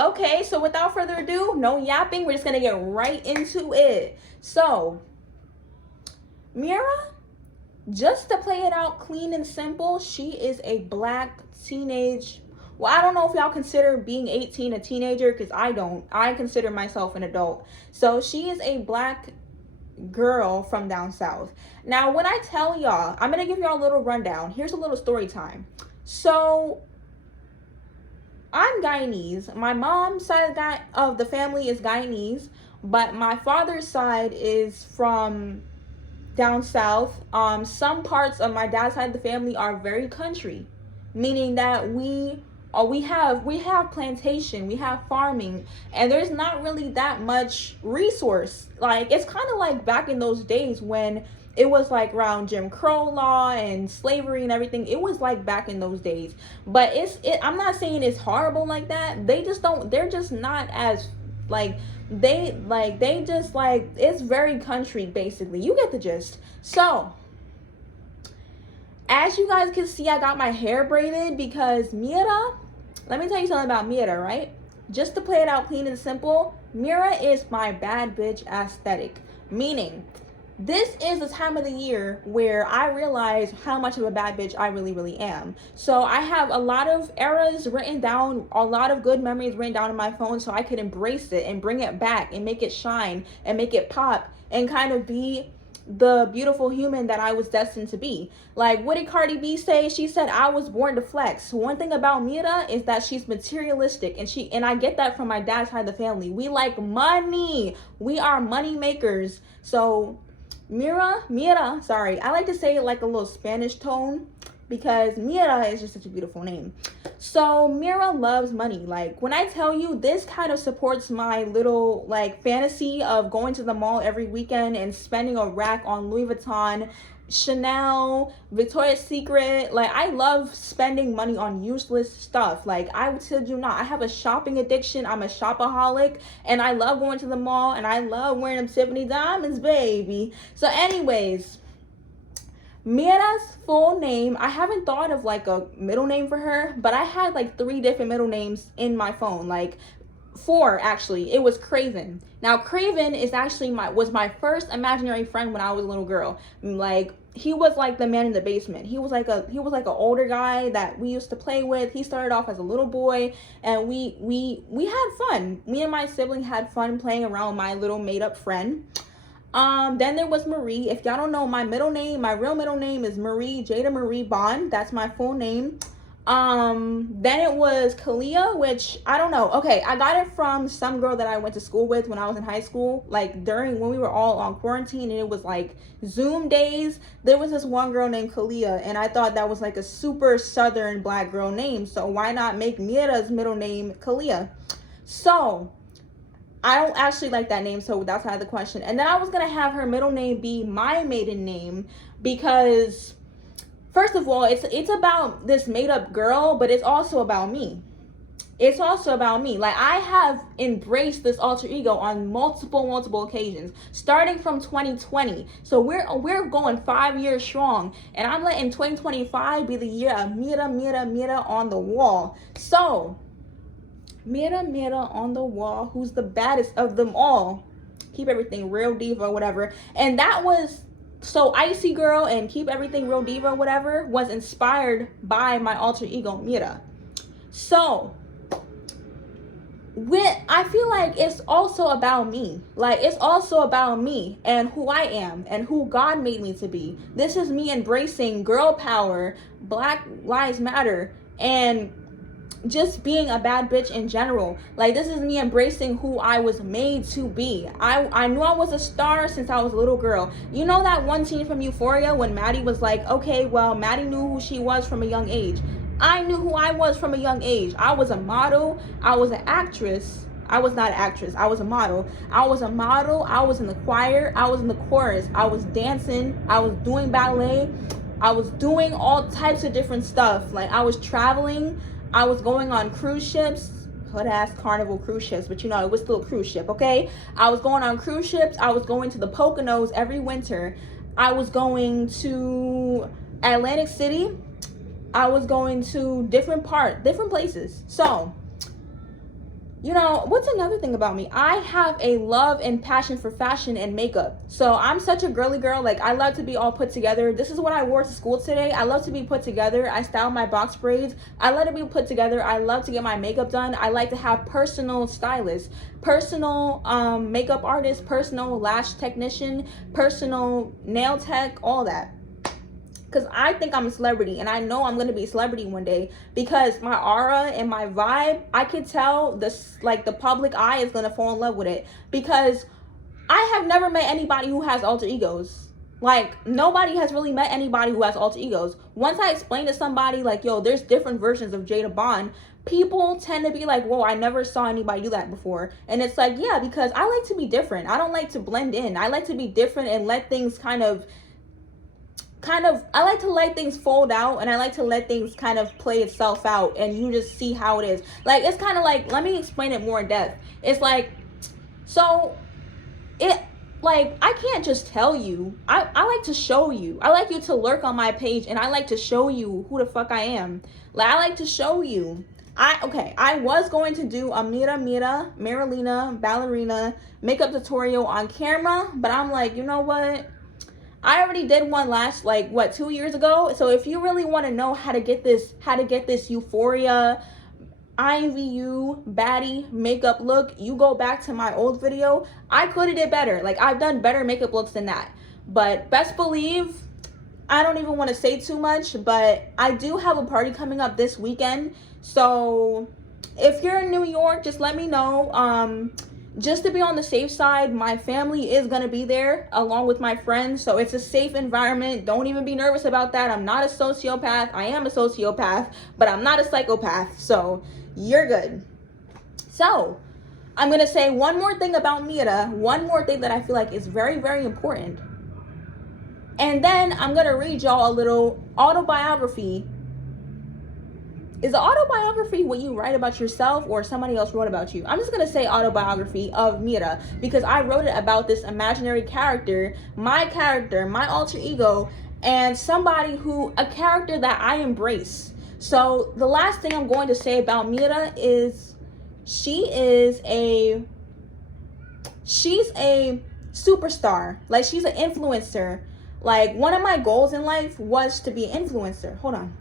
Okay, so without further ado, no yapping. We're just gonna get right into it. So, Mira, just to play it out clean and simple, she is a black teenage. Well, I don't know if y'all consider being 18 a teenager, because I don't. I consider myself an adult. So she is a black girl from down south. Now, when I tell y'all, I'm gonna give y'all a little rundown. Here's a little story time. So I'm Guyanese. My mom's side of the family is Guyanese, but my father's side is from down south. Some parts of my dad's side of the family are very country, meaning that we have plantation, we have farming, and there's not really that much resource. Like, it's kind of like back in those days when it was like around Jim Crow law and slavery and everything. It was like back in those days. But I'm not saying it's horrible like that. They just don't, they're just not as like they just like, it's very country basically. You get the gist. So as you guys can see, I got my hair braided because Mira, let me tell you something about Mira, right? Just to play it out clean and simple, Mira is my bad bitch aesthetic. Meaning, this is the time of the year where I realize how much of a bad bitch I really, really am. So I have a lot of eras written down, a lot of good memories written down on my phone so I could embrace it and bring it back and make it shine and make it pop and kind of be the beautiful human that I was destined to be. Like, what did Cardi B say? She said, I was born to flex. One thing about Mira is that she's materialistic, and I get that from my dad's side of the family. We like money. We are money makers. So Mira, sorry. I like to say it like a little Spanish tone because Mira is just such a beautiful name. So Mira loves money. Like, when I tell you, this kind of supports my little like fantasy of going to the mall every weekend and spending a rack on Louis Vuitton, Chanel, Victoria's Secret. Like, I love spending money on useless stuff. Like, I kid you not, I have a shopping addiction. I'm a shopaholic, and I love going to the mall, and I love wearing them Tiffany diamonds, baby. So anyways, Mira's full name, I haven't thought of like a middle name for her, but I had like 3 different middle names in my phone. Like 4 actually. It was Craven. Now Craven is actually was my first imaginary friend when I was a little girl. Like, he was like the man in the basement. He was like an older guy that we used to play with. He started off as a little boy, and we had fun. Me and my sibling had fun playing around with my little made up friend. Then there was Marie. If y'all don't know, my real middle name is Marie Jada Marie Bond. That's my full name. Then it was Kalia, which I don't know. Okay, I got it from some girl that I went to school with when I was in high school. Like, when we were all on quarantine and it was like Zoom days, there was this one girl named Kalia, and I thought that was like a super southern black girl name. So why not make Mira's middle name Kalia? So I don't actually like that name, so that's out of the question. And then I was gonna have her middle name be my maiden name because, first of all, it's about this made up girl, but it's also about me. It's also about me. Like, I have embraced this alter ego on multiple occasions, starting from 2020. So we're going 5 years strong, and I'm letting 2025 be the year of Mira on the wall. So Mira on the wall, who's the baddest of them all. Keep everything real diva, whatever. And that was, so Icy Girl and Keep Everything Real Diva, whatever, was inspired by my alter ego, Mira. So I feel like it's also about me. Like, it's also about me and who I am and who God made me to be. This is me embracing girl power, Black Lives Matter, and just being a bad bitch in general. Like, this is me embracing who I was made to be. I knew I was a star since I was a little girl. You know that one scene from Euphoria when Maddie was like, okay, well, Maddie knew who she was from a young age. I knew who I was from a young age. I was a model. I was an actress. I was not an actress. I was a model. I was a model. I was in the choir. I was in the chorus. I was dancing. I was doing ballet. I was doing all types of different stuff. Like, I was traveling. I was going on cruise ships, hood ass Carnival cruise ships, but you know, it was still a cruise ship, okay? I was going on cruise ships. I was going to the Poconos every winter. I was going to Atlantic City. I was going to different places. So You know, what's another thing about me? I have a love and passion for fashion and makeup. So I'm such a girly girl. Like, I love to be all put together. This is what I wore to school today. I love to be put together. I style my box braids. I let it be put together. I love to get my makeup done. I like to have personal stylists, personal makeup artist, personal lash technician, personal nail tech, all that. Because I think I'm a celebrity, and I know I'm going to be a celebrity one day, because my aura and my vibe, I could tell this, like, the public eye is going to fall in love with it, because I have never met anybody who has alter egos. Like, nobody has really met anybody who has alter egos. Once I explain to somebody, like, yo, there's different versions of Jada Bond, people tend to be like, whoa, I never saw anybody do that before. And it's like, yeah, because I like to be different. I don't like to blend in. I like to be different and let things kind of I like to let things fold out, and I like to let things kind of play itself out, and you just see how it is. Like, it's kind of like, let me explain it more in depth. It's like, so it, like, I can't just tell you. I like to show you. I like you to lurk on my page, and I like to show you who the fuck I am. Like, I like to show you. I was going to do a Marilina ballerina makeup tutorial on camera, but I'm like, you know what? I already did one last, like, what, 2 years ago. So if you really want to know how to get this Euphoria IVU baddie makeup look, you go back to my old video. I could have did better. Like, I've done better makeup looks than that. But best believe, I don't even want to say too much, but I do have a party coming up this weekend. So if you're in New York, just let me know. Just to be on the safe side, my family is going to be there along with my friends. So it's a safe environment. Don't even be nervous about that. I'm not a sociopath. I am a sociopath, but I'm not a psychopath. So you're good. So I'm going to say one more thing about Mira. One more thing that I feel like is very, very important. And then I'm going to read y'all a little autobiography. Is an autobiography what you write about yourself or somebody else wrote about you? I'm just going to say autobiography of Mira, because I wrote it about this imaginary character, my alter ego, and a character that I embrace. So the last thing I'm going to say about Mira is she's a superstar. Like, she's an influencer. Like, one of my goals in life was to be an influencer. Hold on.